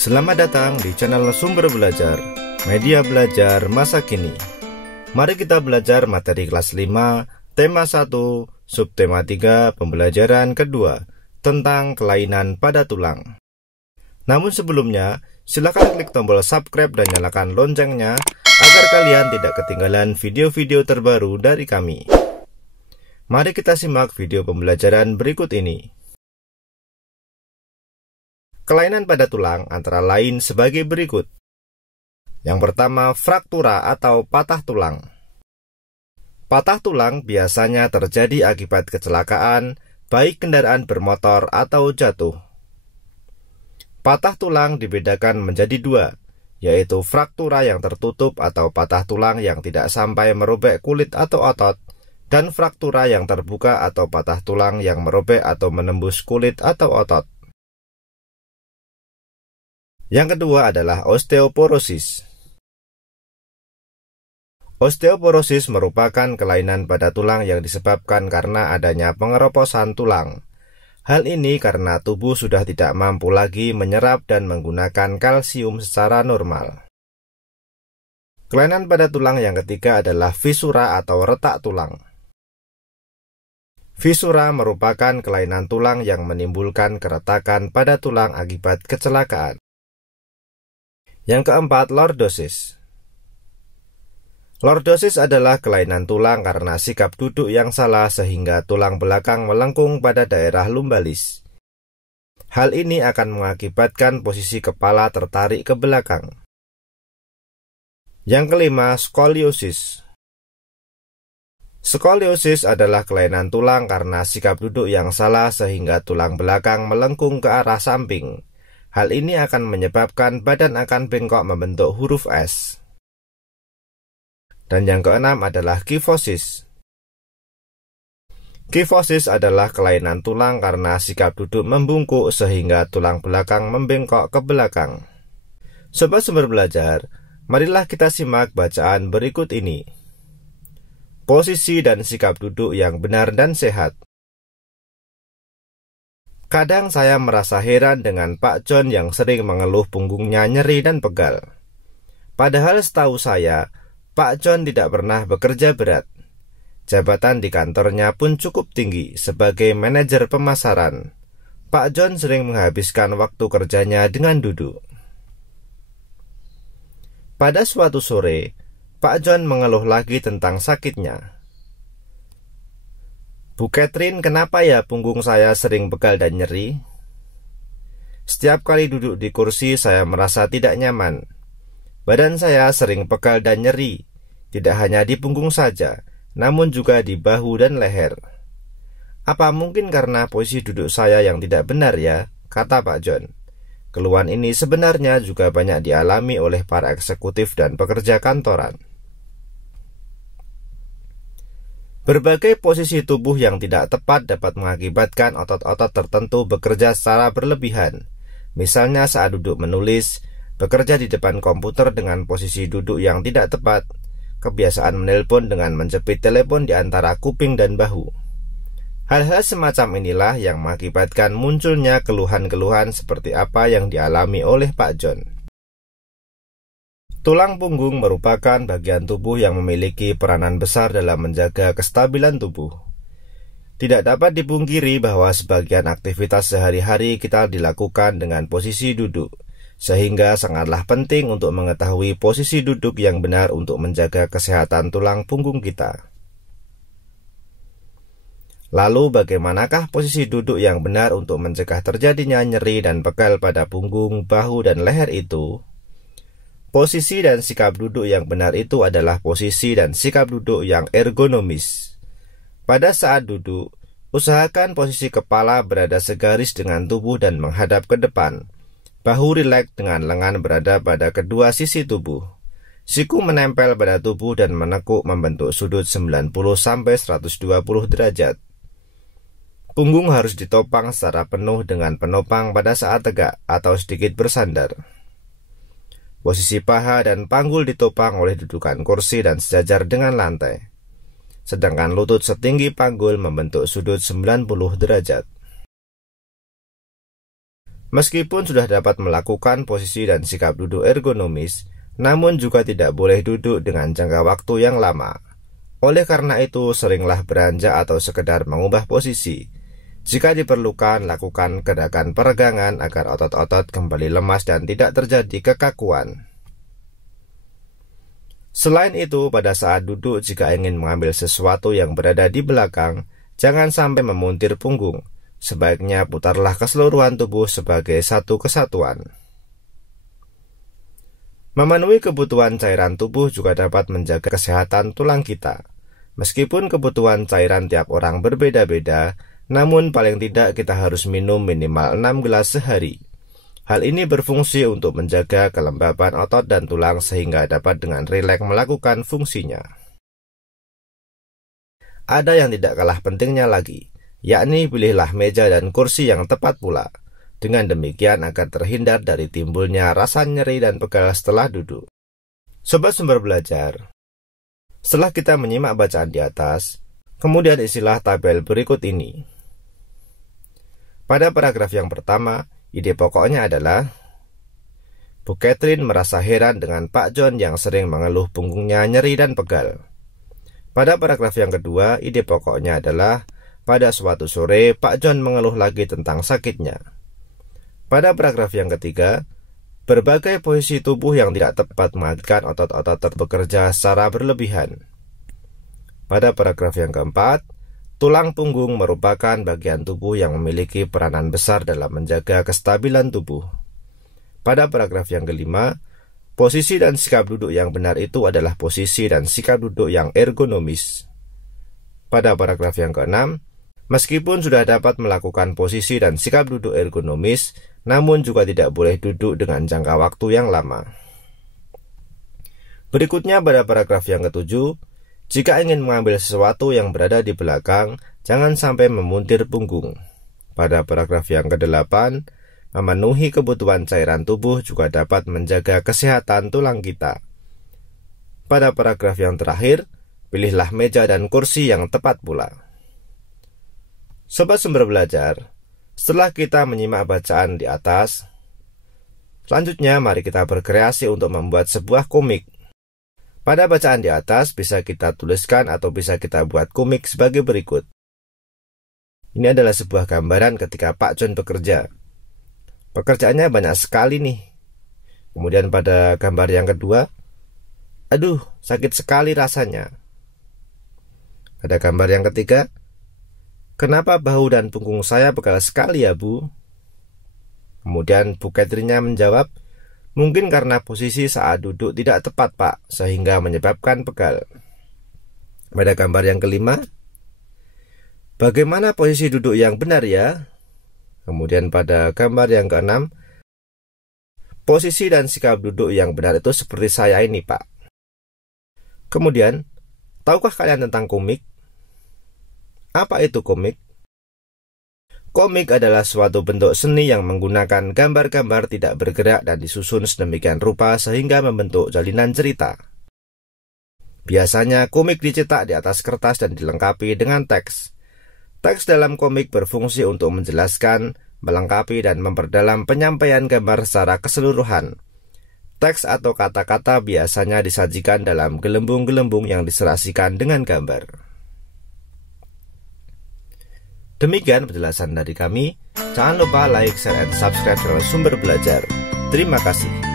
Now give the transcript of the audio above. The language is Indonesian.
Selamat datang di channel Sumber Belajar, media belajar masa kini. Mari kita belajar materi kelas 5, tema 1, subtema 3, pembelajaran kedua, tentang kelainan pada tulang. Namun sebelumnya, silakan klik tombol subscribe dan nyalakan loncengnya, agar kalian tidak ketinggalan video-video terbaru dari kami. Mari kita simak video pembelajaran berikut ini. Kelainan pada tulang antara lain sebagai berikut. Yang pertama, fraktura atau patah tulang. Patah tulang biasanya terjadi akibat kecelakaan, baik kendaraan bermotor atau jatuh. Patah tulang dibedakan menjadi dua, yaitu fraktura yang tertutup atau patah tulang yang tidak sampai merobek kulit atau otot, dan fraktura yang terbuka atau patah tulang yang merobek atau menembus kulit atau otot. Yang kedua adalah osteoporosis. Osteoporosis merupakan kelainan pada tulang yang disebabkan karena adanya pengeroposan tulang. Hal ini karena tubuh sudah tidak mampu lagi menyerap dan menggunakan kalsium secara normal. Kelainan pada tulang yang ketiga adalah fisura atau retak tulang. Fisura merupakan kelainan tulang yang menimbulkan keretakan pada tulang akibat kecelakaan. Yang keempat, lordosis. Lordosis adalah kelainan tulang karena sikap duduk yang salah sehingga tulang belakang melengkung pada daerah lumbalis. Hal ini akan mengakibatkan posisi kepala tertarik ke belakang. Yang kelima, skoliosis. Skoliosis adalah kelainan tulang karena sikap duduk yang salah sehingga tulang belakang melengkung ke arah samping. Hal ini akan menyebabkan badan akan bengkok membentuk huruf S. Dan yang keenam adalah kifosis. Kifosis adalah kelainan tulang karena sikap duduk membungkuk sehingga tulang belakang membengkok ke belakang. Sobat Sumber Belajar, marilah kita simak bacaan berikut ini. Posisi dan sikap duduk yang benar dan sehat. Kadang saya merasa heran dengan Pak John yang sering mengeluh punggungnya nyeri dan pegal. Padahal setahu saya, Pak John tidak pernah bekerja berat. Jabatan di kantornya pun cukup tinggi sebagai manajer pemasaran. Pak John sering menghabiskan waktu kerjanya dengan duduk. Pada suatu sore, Pak John mengeluh lagi tentang sakitnya. Bu Catherine, kenapa ya punggung saya sering pegal dan nyeri? Setiap kali duduk di kursi saya merasa tidak nyaman. Badan saya sering pegal dan nyeri, tidak hanya di punggung saja, namun juga di bahu dan leher. Apa mungkin karena posisi duduk saya yang tidak benar ya? Kata Pak John. Keluhan ini sebenarnya juga banyak dialami oleh para eksekutif dan pekerja kantoran. Berbagai posisi tubuh yang tidak tepat dapat mengakibatkan otot-otot tertentu bekerja secara berlebihan. Misalnya saat duduk menulis, bekerja di depan komputer dengan posisi duduk yang tidak tepat, kebiasaan menelpon dengan menjepit telepon di antara kuping dan bahu. Hal-hal semacam inilah yang mengakibatkan munculnya keluhan-keluhan seperti apa yang dialami oleh Pak John. Tulang punggung merupakan bagian tubuh yang memiliki peranan besar dalam menjaga kestabilan tubuh. Tidak dapat dipungkiri bahwa sebagian aktivitas sehari-hari kita dilakukan dengan posisi duduk, sehingga sangatlah penting untuk mengetahui posisi duduk yang benar untuk menjaga kesehatan tulang punggung kita. Lalu bagaimanakah posisi duduk yang benar untuk mencegah terjadinya nyeri dan pegal pada punggung, bahu, dan leher itu? Posisi dan sikap duduk yang benar itu adalah posisi dan sikap duduk yang ergonomis. Pada saat duduk, usahakan posisi kepala berada segaris dengan tubuh dan menghadap ke depan. Bahu rileks dengan lengan berada pada kedua sisi tubuh. Siku menempel pada tubuh dan menekuk membentuk sudut 90-120 derajat. Punggung harus ditopang secara penuh dengan penopang pada saat tegak atau sedikit bersandar. Posisi paha dan panggul ditopang oleh dudukan kursi dan sejajar dengan lantai. Sedangkan lutut setinggi panggul membentuk sudut 90 derajat. Meskipun sudah dapat melakukan posisi dan sikap duduk ergonomis, namun juga tidak boleh duduk dengan jangka waktu yang lama. Oleh karena itu, seringlah beranjak atau sekedar mengubah posisi. Jika diperlukan, lakukan gerakan peregangan agar otot-otot kembali lemas dan tidak terjadi kekakuan. Selain itu, pada saat duduk, jika ingin mengambil sesuatu yang berada di belakang, jangan sampai memuntir punggung. Sebaiknya putarlah keseluruhan tubuh sebagai satu kesatuan. Memenuhi kebutuhan cairan tubuh juga dapat menjaga kesehatan tulang kita. Meskipun kebutuhan cairan tiap orang berbeda-beda, namun paling tidak kita harus minum minimal 6 gelas sehari. Hal ini berfungsi untuk menjaga kelembaban otot dan tulang sehingga dapat dengan rileks melakukan fungsinya. Ada yang tidak kalah pentingnya lagi, yakni pilihlah meja dan kursi yang tepat pula. Dengan demikian agar terhindar dari timbulnya rasa nyeri dan pegal setelah duduk. Sobat Sumber Belajar, setelah kita menyimak bacaan di atas, kemudian isilah tabel berikut ini. Pada paragraf yang pertama, ide pokoknya adalah Bu Catherine merasa heran dengan Pak John yang sering mengeluh punggungnya nyeri dan pegal. Pada paragraf yang kedua, ide pokoknya adalah pada suatu sore Pak John mengeluh lagi tentang sakitnya. Pada paragraf yang ketiga, berbagai posisi tubuh yang tidak tepat mengakibatkan otot-otot bekerja secara berlebihan. Pada paragraf yang keempat, tulang punggung merupakan bagian tubuh yang memiliki peranan besar dalam menjaga kestabilan tubuh. Pada paragraf yang kelima, posisi dan sikap duduk yang benar itu adalah posisi dan sikap duduk yang ergonomis. Pada paragraf yang keenam, meskipun sudah dapat melakukan posisi dan sikap duduk ergonomis, namun juga tidak boleh duduk dengan jangka waktu yang lama. Berikutnya pada paragraf yang ketujuh, jika ingin mengambil sesuatu yang berada di belakang, jangan sampai memuntir punggung. Pada paragraf yang ke-8, memenuhi kebutuhan cairan tubuh juga dapat menjaga kesehatan tulang kita. Pada paragraf yang terakhir, pilihlah meja dan kursi yang tepat pula. Sobat Sumber Belajar, setelah kita menyimak bacaan di atas, selanjutnya mari kita berkreasi untuk membuat sebuah komik. Pada bacaan di atas bisa kita tuliskan atau bisa kita buat komik sebagai berikut. Ini adalah sebuah gambaran ketika Pak John bekerja. Pekerjaannya banyak sekali nih. Kemudian pada gambar yang kedua, aduh sakit sekali rasanya. Pada gambar yang ketiga, kenapa bahu dan punggung saya pegal sekali ya Bu? Kemudian Bu Catherine menjawab, mungkin karena posisi saat duduk tidak tepat Pak, sehingga menyebabkan pegal. Pada gambar yang kelima, bagaimana posisi duduk yang benar ya? Kemudian pada gambar yang keenam, posisi dan sikap duduk yang benar itu seperti saya ini Pak. Kemudian, tahukah kalian tentang komik? Apa itu komik? Komik adalah suatu bentuk seni yang menggunakan gambar-gambar tidak bergerak dan disusun sedemikian rupa sehingga membentuk jalinan cerita. Biasanya komik dicetak di atas kertas dan dilengkapi dengan teks. Teks dalam komik berfungsi untuk menjelaskan, melengkapi dan memperdalam penyampaian gambar secara keseluruhan. Teks atau kata-kata biasanya disajikan dalam gelembung-gelembung yang diserasikan dengan gambar. Demikian penjelasan dari kami. Jangan lupa like, share, dan subscribe channel Sumber Belajar. Terima kasih.